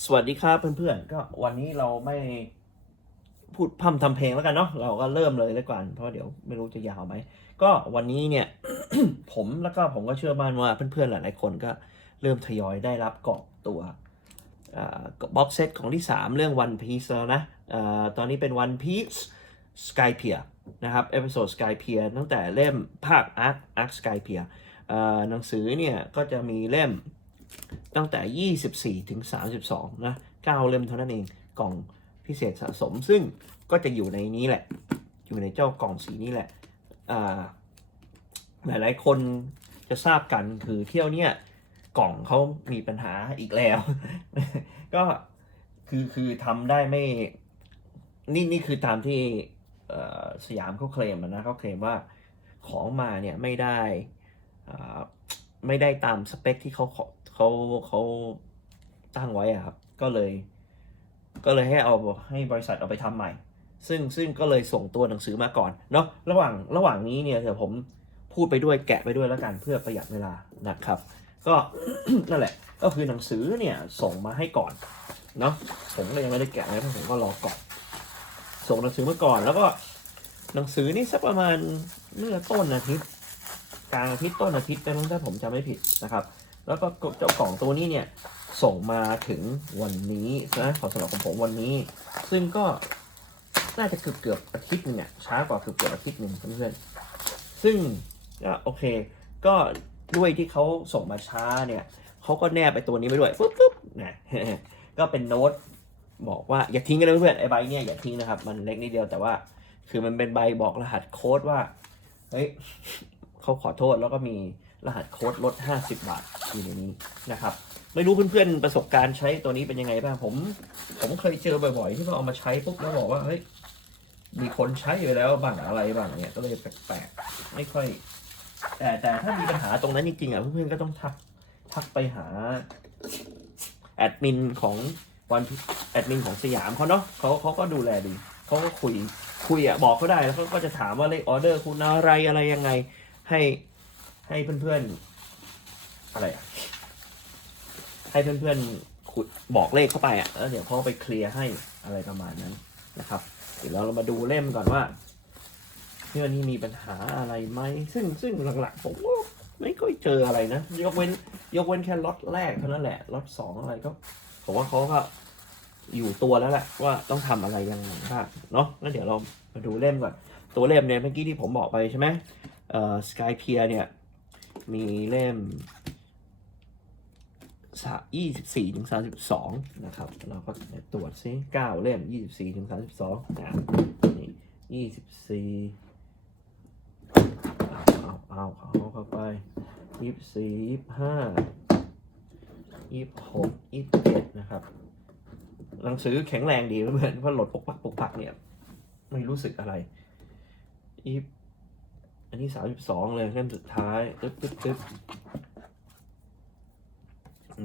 สวัสดีครับเพื่อนๆ ก็วันนี้เราไม่พูดพร่ำทำเพลงแล้วกันเนาะเราก็เริ่มเลยแล้วกันเพราะเดี๋ยวไม่รู้จะยาวไหมก็วันนี้เนี่ย ผมแล้วก็ผมก็เชื่อมั่นว่าเพื่อนๆหลายๆคนก็เริ่มทยอยได้รับกล่องตัวบ็อกเซตของที่ 3 เรื่อง One Piece แล้วนะอาตอนนี้เป็น One Piece Skypiea นะครับเอพิโซด Skypiea ตั้งแต่เล่มภาค Arc Arc Skypiea อ่าหนังสือเนี่ยก็จะมีเล่ม ตั้งแต่ 24 ถึง 32 นะ 9 เล่มเท่านั้นเอง กล่องพิเศษสะสม ซึ่งก็จะอยู่ในนี้แหละ อยู่ในเจ้ากล่องสีนี้แหละอ่ายหลายคนจะทราบกันคือเที่ยวเนี้ยกล่องเขามีปัญหาอีกแล้ว ก็คือคือทำได้ไม่ นี่นี่คือตามที่สยามเขาเคลมนะเขาเคลมว่าของมาเนี่ยไม่ได้อ่า ไม่ได้ตามสเปคที่เขาขอเขาเขาตั้งไว้อะครับ ก็เลย ก็เลยให้เอาให้บริษัทเอาไปทำใหม่ ซึ่งซึ่งก็เลยส่งตัวหนังสือมาก่อนเนาะระหว่างระหว่างนี้เนี่ยเดี๋ยวผมพูดไปด้วยแกะไปด้วยแล้วกันเพื่อประหยัดเวลานะครับ ก็นั่นแหละ ก็คือหนังสือเนี่ยส่งมาให้ก่อนเนาะผมก็ยังไม่ได้แกะนะเพราะผมก็รอก่อน ส่งหนังสือมาก่อนแล้วก็หนังสือนี่สักประมาณเมื่อต้นอาทิตย์ กลางอาทิตย์ต้นอาทิตย์เป็นถ้าผมจำไม่ผิดนะครับ แล้วก็เจ้ากล่องตัวนี้เนี่ยส่งมาถึงวันนี้นะขอสำหรับของผมวันนี้ ซึ่งก็น่าจะเกือบเกือบอาทิตย์นึงเนี่ยช้ากว่าเกือบเกือบอาทิตย์หนึ่งเพื่อนๆซึ่งก็โอเค ก็ด้วยที่เขาส่งมาช้าเนี่ยเขาก็แนบไปตัวนี้ไปด้วยปุ๊บปุ๊บนะก็เป็นโน้ตบอกว่าอย่าทิ้งกันนะเพื่อนๆไอ้ใบเนี่ยอย่าทิ้งนะครับ มันเล็กนิดเดียวแต่ว่า คือมันเป็นใบบอกรหัสโค้ดว่าเฮ้ย เขาขอโทษแล้วก็มีรหัสโค้ดลด 50 บาทอยู่ในนี้นะครับ ไม่รู้เพื่อนๆประสบการณ์ใช้ตัวนี้เป็นยังไงบ้างผม ผมเคยเจอบ่อยๆที่เขาเอามาใช้ปุ๊บแล้วบอกว่าเฮ้ยมีคนใช้ไปแล้วบ้างอะไรบ้างเนี่ยก็เลยแปลกๆไม่ค่อย แต่แต่ถ้ามีปัญหาตรงนั้นจริงๆอะเพื่อนๆก็ต้องทักทักไปหาแอดมินของวันแอดมินของสยามเขาเนาะเขาเขาก็ดูแลดีเขาก็คุยคุยอะบอกเขาได้แล้วเขาก็จะถามว่าเลขออเดอร์คุณอะไรอะไรยังไง ให้ให้เพื่อนๆ อะไรอะ ให้เพื่อนๆขุดบอกเลขเข้าไปอะแล้วเดี๋ยวเขาไปเคลียร์ให้อะไรประมาณนั้นนะครับ เดี๋ยวเรามาดูเล่มก่อนว่าเรื่องนี้มีปัญหาอะไรไหมซึ่งซึ่งหลักๆผมก็ไม่ค่อยเจออะไรนะ ยกเว้น ยกเว้นแค่ล็อตแรกเท่านั้นแหละล็อตสองอะไรก็ผมว่าเขาก็อยู่ตัวแล้วแหละว่าต้องทำอะไรยังไงบ้างเนาะแล้วเดี๋ยวเรามาดูเล่มก่อนตัวเล่มเนี่ยเมื่อกี้ที่ผมบอกไปใช่ไหม เอ่อสกายเพียเนี่ยมีเล่มยี่สิบสี่ถึงสามสิบสองนะครับ เราก็ตรวจซิเก้าเล่มยี่สิบสี่ถึงสามสิบสองนะนี่ยี่สิบสี่เอาเอาเอาเอาเข้าไปยี่สิบสี่ยี่สิบห้ายี่สิบหกยี่สิบเจ็ดนะครับหนังสือแข็งแรงดีเพื่อนเพราหลดปกปักปกปักเนี่ย ไม่รู้สึกอะไรยี่สิบ อันนี้สามสิบสองเลยเล่มสุดท้ายตึ๊บตึ๊บตึ๊บ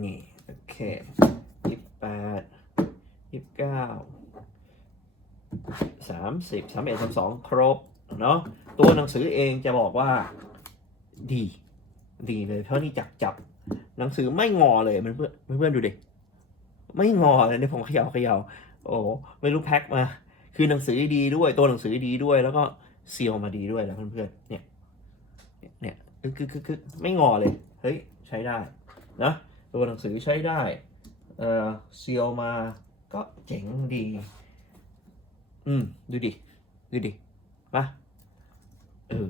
นี่โอเคยี่สิบแปดยี่สิบเก้าสามสิบสามเอ็ดสามสองครบเนาะตัวหนังสือเองจะบอกว่าดี ดีเลยเท่าะนี้จับจับ หนังสือไม่งอเลยมันเพื่อนเพื่อนดูดิไม่งอเลยเนี่ผมเขย่าเขย่าโอ้ไม่รู้แพ็คมา คือหนังสือดีด้วย ตัวหนังสือดีด้วยแล้วก็ เซียลมาดีด้วยนะเพื่อนๆ เนี่ย เนี่ยคือคือคือคือไม่งอเลย เฮ้ย ใช้ได้นะตัวหนังสือใช้ได้ เออเซียลมาก็เจ๋งดี อืม ดูดิ ดูดิมาเออ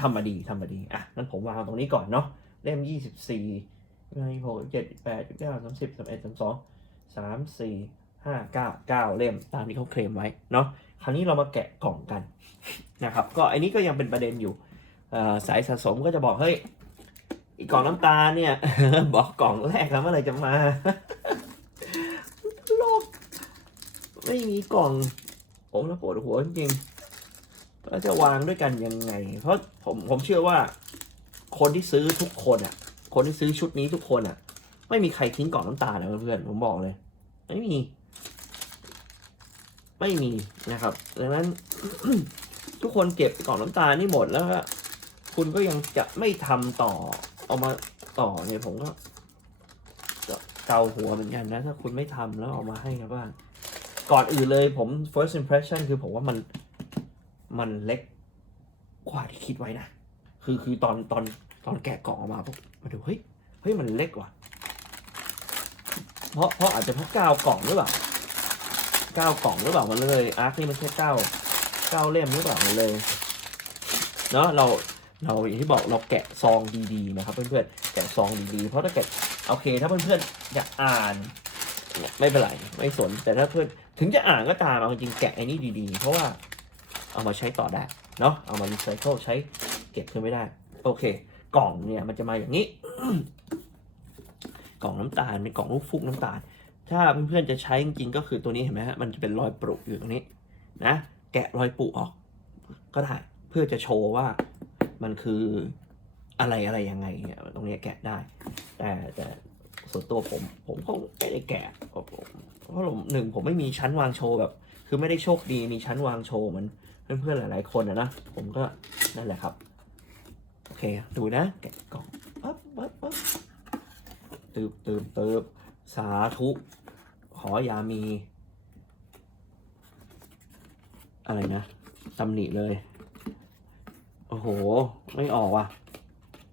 ทำมาดีทำมาดี อะงั้นผมวางตรงนี้ก่อนเนาะ เล่มยี่สิบสี่ยี่หกเจ็ดแปดเก้าสามสิบสามเอ็ดสามสองสามสี่ ห้าเก้าเก้าเล่มตามที่เขาเคลมไว้เนาะคราวนี้เรามาแกะกล่องกันนะครับ ก็อันนี้ก็ยังเป็นประเด็นอยู่สายสะสมก็จะบอกเฮ้ยอีกกล่องน้ำตาเนี่ย บอกกล่องแรกแล้วเมื่อไรจะมาโลกไม่มีกล่องโอ้แล้วปวดหัวจริงแล้วจะวางด้วยกันยังไง เพราะผมผมเชื่อว่า คนที่ซื้อทุกคนอะ คนที่ซื้อชุดนี้ทุกคนอะ ไม่มีใครทิ้งกล่องน้ำตาลนะเพื่อนผมบอกเลย ไม่มี ไม่มีนะครับ ดังนั้น ทุกคนเก็บกล่องน้ำตาลนี่หมดแล้วก็คุณก็ยังจะไม่ทำต่อเอามาต่อเนี่ยผมก็ก็เกาหัวเหมือนกันนะ ถ้าคุณไม่ทำแล้วออกมาให้กันบ้างก่อนอื่นเลยผม first impression คือผมว่ามันมันเล็กกว่าที่คิดไว้นะ คือคือตอนตอนตอนแกะกล่องออกมาปุ๊บมาดูเฮ้ยเฮ้ยมันเล็กว่ะเพราะเพราะอาจจะเพราะกาวกล่องหรือเปล่า เก้ากล่องหรือเปล่ามันเลยอาร์คนี่มันแค่เก้าเก้าเล่มหรือเปล่ามันเลยเนาะเราเราอย่างที่บอกเราแกะซองดีๆนะครับเพื่อนๆแกะซองดีๆเพราะถ้าแกะโอเค ถ้าเพื่อนๆอยากอ่านไม่เป็นไรไม่สนแต่ถ้าเพื่อนถึงจะอ่านก็ตามเอาจริงแกะไอ้นี่ดีๆ เพราะว่าเอามาใช้ต่อได้เนาะเอามารีไซเคิลใช้เก็บขึ้นไม่ได้ โอเค กล่องเนี่ยมันจะมาอย่างนี้ กล่องน้ำตาลเป็นกล่องลูกฟุกน้ำตาล ถ้าเพื่อนๆจะใช้จริงๆก็คือตัวนี้เห็นไหมฮะ มันจะเป็นรอยปรุอยู่ตรงนี้นะ แกะรอยปรุออก ก็ได้ เพื่อจะโชว์ว่ามันคืออะไรอะไรยังไงเนี่ยตรงนี้แกะได้ แต่แต่ส่วนตัวผม ผมก็ไม่ได้แกะเพราะผมเพราะผมหนึ่งผมไม่มีชั้นวางโชว์แบบ คือไม่ได้โชคดีมีชั้นวางโชว์เหมือนเพื่อนๆหลายๆคนอะนะผมก็นั่นแหละครับโอเคดูนะแกะกล่องปั๊บปั๊บปั๊บตืบตืบตืบสาธุ ขออย่ามี อะไรนะตำหนิเลย โอ้โห ไม่ออกว่ะ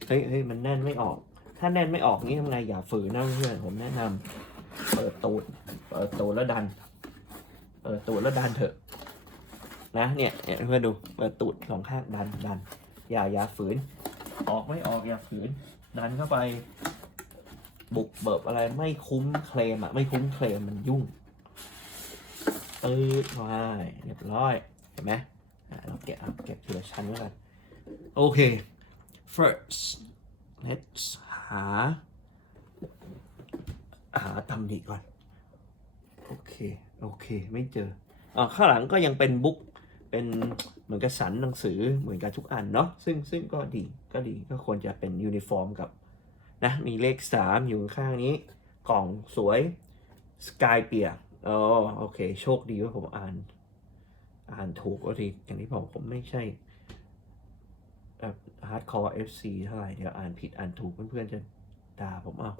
เฮ้ยเฮ้ยมันแน่นไม่ออก ถ้าแน่นไม่ออกนี่ทำไงอย่าฝืนนะเพื่อนผมแนะนำเปิดตูดเปิดตูดแล้วดัน เปิดตูดแล้วดันเถอะ นะเนี่ยเนี่ยเพื่อนดูเปิดตูดสองข้างดันดันอย่าอย่าฝืน ออกไม่ออกอย่าฝืน ดันเข้าไป บุกเบิบอะไรไม่คุ้มเคลมอะไม่คุ้มเคลมมันยุ่งตืดไว้เรียบร้อย เห็นไหมเราเก็บเอาเก็บทีละชั้นไว้กัน โอเค first let's หา หาตำหนิก่อน โอเค โอเค ไม่เจออ่าข้างหลังก็ยังเป็นบุ๊กเป็นเหมือนกับสันหนังสือเหมือนกับทุกอันเนาะซึ่งซึ่งก็ดีก็ดีก็ควรจะเป็นยูนิฟอร์มกับ นะมีเลขสามอยู่ข้างนี้ กล่องสวยสกายเปียอ๋อโอเค โชคดีว่าผมอ่าน อ่านถูกก็ทีอย่างที่บอกผมไม่ใช่แบบฮาร์ดคอร์เอฟซีเท่าไหร่เดี๋ยวอ่านผิดอ่านถูกเพื่อนๆจะด่าผมเอา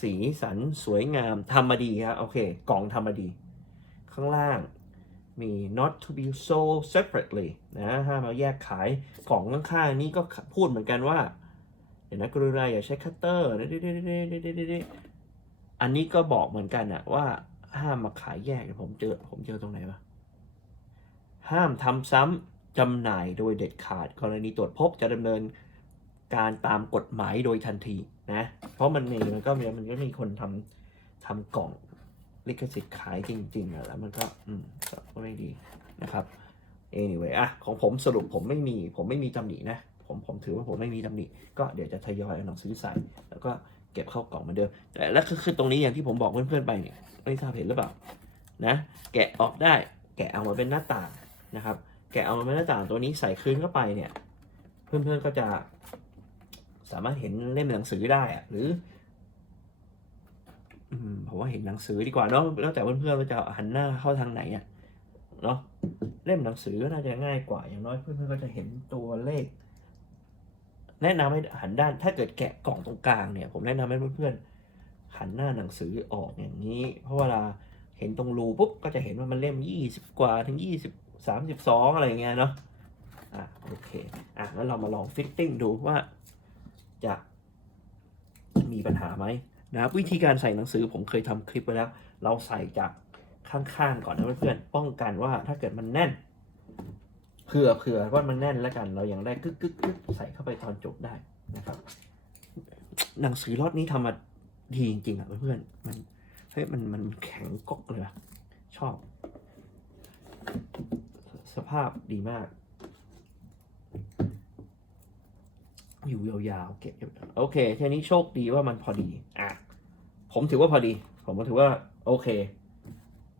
สีสันสวยงามทำมาดีครับโอเค กล่องทำมาดี ข้างล่างมี not to be sold separately นะห้ามเอาแยกขายกล่องข้างๆนี้ก็พูดเหมือนกันว่า เดี๋ยวนะกรุณาอย่าใช้คัตเตอร์อันนี้ก็บอกเหมือนกันอะว่าห้ามมาขายแยกเดี๋ยวผมเจอผมเจอตรงไหนวะห้ามทำซ้ำจำหน่ายโดยเด็ดขาดกรณีตรวจพบจะดำเนินการตามกฎหมายโดยทันทีนะ เพราะมันมีมันก็มีมันก็มีคนทำทำกล่องลิขสิทธิ์ขายจริงๆอะแล้วมันก็อืมก็ไม่ดีนะครับ anyway อะของผมสรุปผมไม่มีผมไม่มีตำหนินะ ผมผมถือว่าผมไม่มีตำหนิก็เดี๋ยวจะทยอยเอาหนังสือใส่แล้วก็เก็บเข้ากล่องเหมือนเดิมแต่แล้วคือตรงนี้อย่างที่ผมบอกเพื่อนๆไปเนี่ยไม่ทราบเห็นหรือเปล่านะแกะออกได้แกะเอามาเป็นหน้าต่างนะครับ แกะเอามาเป็นหน้าต่างตัวนี้ใส่คืนเข้าไปเนี่ย เพื่อนๆก็จะสามารถเห็นเล่มหนังสือได้หรือผมว่าเห็นหนังสือดีกว่าเนาะแล้วแต่เพื่อนๆว่าจะหันหน้าเข้าทางไหนอะเนาะเล่มหนังสือก็น่าจะง่ายกว่าอย่างน้อยเพื่อนๆก็จะเห็นตัวเลข แนะนำให้หันด้านถ้าเกิดแกะกล่องตรงกลางเนี่ย ผมแนะนำให้เพื่อนๆหันหน้าหนังสือออกอย่างนี้ เพราะเวลาเห็นตรงรูปุ๊บก็จะเห็นว่ามันเล่มยี่สิบกว่าถึงยี่สิบสามสิบสอะไรเงี้ยเนาะอะโอเคอะงั้นเรามาลองฟิตติ้งดูว่าจะมีปัญหาไหมนะครับวิธีการใส่หนังสือผมเคยทำคลิปไว้แล้ว เราใส่จากข้างๆก่อนนะเพื่อนๆป้องกันว่าถ้าเกิดมันแน่น ผื่อเผื่อว่ามันแน่นแล้วกัน เรายังได้กึกกึกกึกใส่เข้าไปตอนจบได้นะครับ หนังสือรอดนี้ทำมาดีจริงๆอะเพื่อนๆมันเฮ้ยมันมันแข็งก๊อกเลยอะชอบ สภาพดีมาก อยู่ยาวๆเก็บโอเคแค่นี้โชคดีว่ามันพอดีอะผมถือว่าพอดี ผมก็ถือว่า โอเค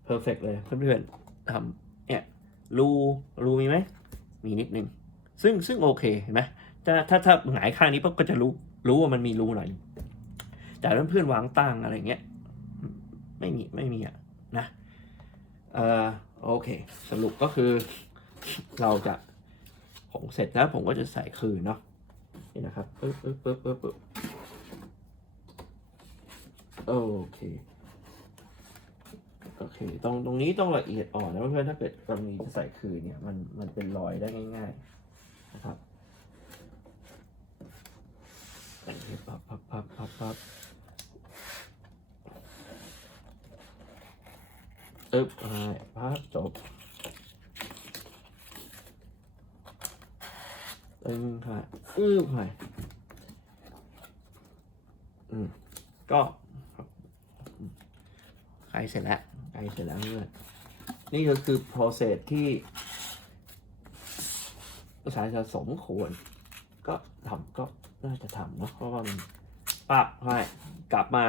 เพอร์เฟกเลยเพื่อนๆทำเนี่ยรูรูมีไหม มีนิดนึง ซึ่งซึ่งโอเคเห็นไหมถ้าถ้าถ้าหงายข้างนี้ปุ๊บก็จะรู้รู้ว่ามันมีรูหน่อย แต่เพื่อนๆวางตั้งอะไรเงี้ยไม่มีไม่มีอะนะเอ่อโอเค สรุปก็คือเราจะผมเสร็จแล้วผมก็จะใส่คืนเนาะนี่นะครับปึ๊บปึ๊บปึ๊บปึ๊บโอเค โอเค ตรงตรงนี้ต้องละเอียดอ่อนนะเพื่อนถ้าเกิดกรณีจะใส่คืนเนี่ยมันมันเป็นรอยได้ง่าย ๆ นะครับอับพับพับพับพับอึ๊บอ่าพับจบตึงค่ะอึ๊บค่ะอืมก็ใกล้เสร็จแล้ว ใกล้เสร็จแล้วเพื่อนนี่ก็คือ process ที่สายจะสมควร ก็ทำก็น่าจะทำเนาะเพราะว่ามันปรับให้กลับมา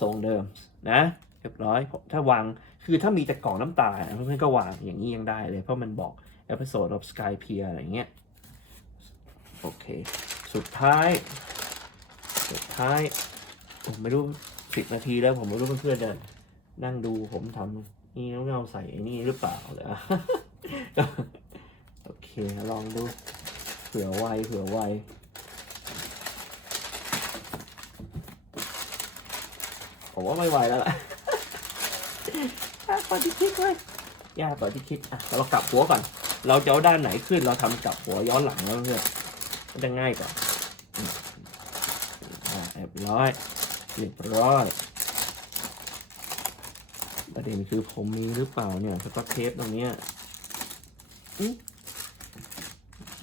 ทรงเดิมนะเรียบร้อย ถ้าวางคือถ้ามีแต่กล่องน้ำตาลเพื่อนๆก็วางอย่างนี้ยังได้เลย เพราะมันบอก episode of Sky Pier อะไรเงี้ย โอเค สุดท้าย สุดท้าย ผมไม่รู้สิบนาทีแล้วผมไม่รู้เพื่อนๆจะ นั่งดูผมทำนี่แล้วเงาใส่นี่หรือเปล่าเลยโอเค ลองดูเผื่อไวเผื่อไวผมว่าไม่ไหวแล้วล่ะยากกว่าที่คิดเลยยากกว่าที่คิดอะเรากลับหัวก่อน เราจะเอาด้านไหนขึ้นเราทำกลับหัวย้อนหลังแล้วเพื่อนมันจะง่ายกว่าอืมอะเรียบร้อยเรียบร้อย ประเด็นคือผมมีหรือเปล่าเนี่ยสกอตเทปตรงเนี้ย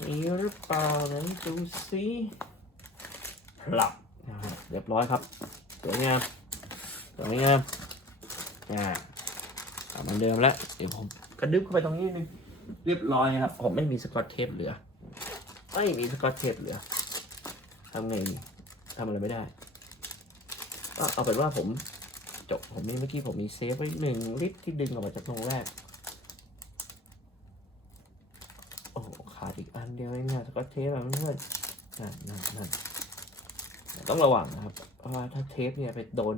มีหรือเปล่านั้นดูสิพลับเรียบร้อยครับสวยงามสวยงามอ่ากลับเหมือนเดิมแล้ว เดี๋ยวผมกระดึ๊บเข้าไปตรงนี้นึงเรียบร้อยครับ ผมไม่มีสกอตเทปเหลือ ไม่มีสกอตเทปเหลือทำไงดีทำอะไรไม่ได้ เอาเป็นว่าผม จบ ผมมีเมื่อกี้ผมมีเซฟไว้หนึ่งลิตรที่ดึงออกมาจากตรงแรก โอ้ขาดอีกอันเดียวเองเนี่ยสก็เทปอะเพื่อนนั่นนั่นนั่นต้องระวังนะครับ เพราะว่าถ้าเทปเนี่ยไปโดน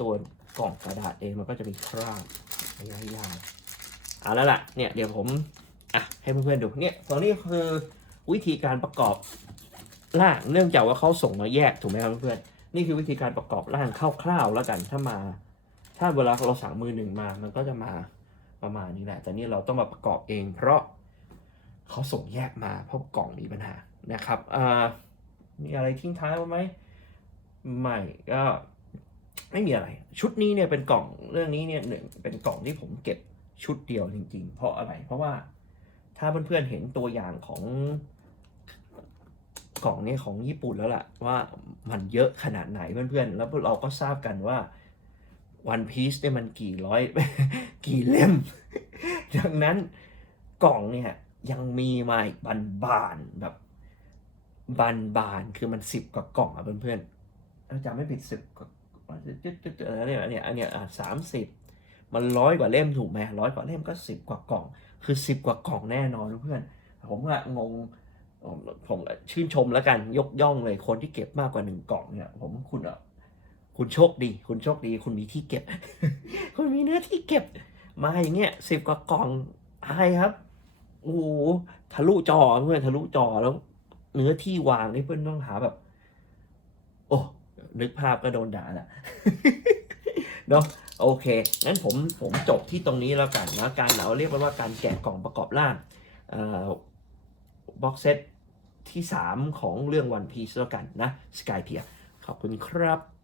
ตัวกล่องกระดาษเองมันก็จะมีคราบระยะยาวเอาแล้วล่ะ เนี่ยเดี๋ยวผมอะให้เพื่อนๆดู เนี่ยตอนนี้คือวิธีการประกอบร่างเนื่องจากว่าเขาส่งมาแยกถูกไหมครับเพื่อนๆ นี่คือวิธีการประกอบร่างคร่าวๆแล้วกันถ้ามา ถ้าเวลาเราสั่งมือหนึ่งมา มันก็จะมาประมาณนี้แหละ แต่นี่เราต้องมาประกอบเอง เพราะเขาส่งแยกมาเพราะกล่องมีปัญหานะครับอ่ามีอะไรทิ้งท้ายไว้ไหมไม่ก็ไม่มีอะไร ชุดนี้เนี่ยเป็นกล่องเรื่องนี้เนี่ยหนึ่งเป็นกล่องที่ผมเก็บชุดเดียวจริง ๆ เพราะอะไรเพราะว่าถ้าเพื่อนๆเห็นตัวอย่างของ กล่องนี้ของญี่ปุ่นแล้วล่ะ ว่ามันเยอะขนาดไหนเพื่อนๆ แล้วเราก็ทราบกันว่าวันพี e เนี่ยมันกี่ร้อย กี่เล่ม ดังนั้นกล่องเนี่ยยังมีมาอีกบานบานแบบบานบานคือมันสิบกว่ากล่องอะเพื่อนๆถ้าจำไม่ผิดสิบกว่าจุดๆอะไรเนี่ยเนี่ยอันเนี้ยสามสิบมันร้อยกว่าเล่มถูกไหมร้อยกว่าเล่มก็สิบกว่ากล่อง คือสิบกว่ากล่องแน่นอนเพื่อนผมก็งง ผมผมชื่นชมแล้วกันยกย่องเลยคนที่เก็บมากกว่าหนึ่งกล่องเนี่ยผมคุณอะคุณโชคดี คุณโชคดี คุณมีที่เก็บ คุณมีเนื้อที่เก็บ มาอย่างเงี้ยสิบกว่ากล่องอะไรครับโอ้ทะลุจอเพื่อนทะลุจอแล้ว เนื้อที่วางนี่เพื่อนต้องหาแบบ โอ้นึกภาพก็โดนด่าแหละเนาะโอเคงั้นผมผมจบที่ตรงนี้แล้วกันนะการเราเรียกว่าการแกะกล่องประกอบร่างเอ่อบ็อกเซต ที่ 3 ของเรื่องวันพีซแล้วกันนะสกายเพียขอบคุณครับ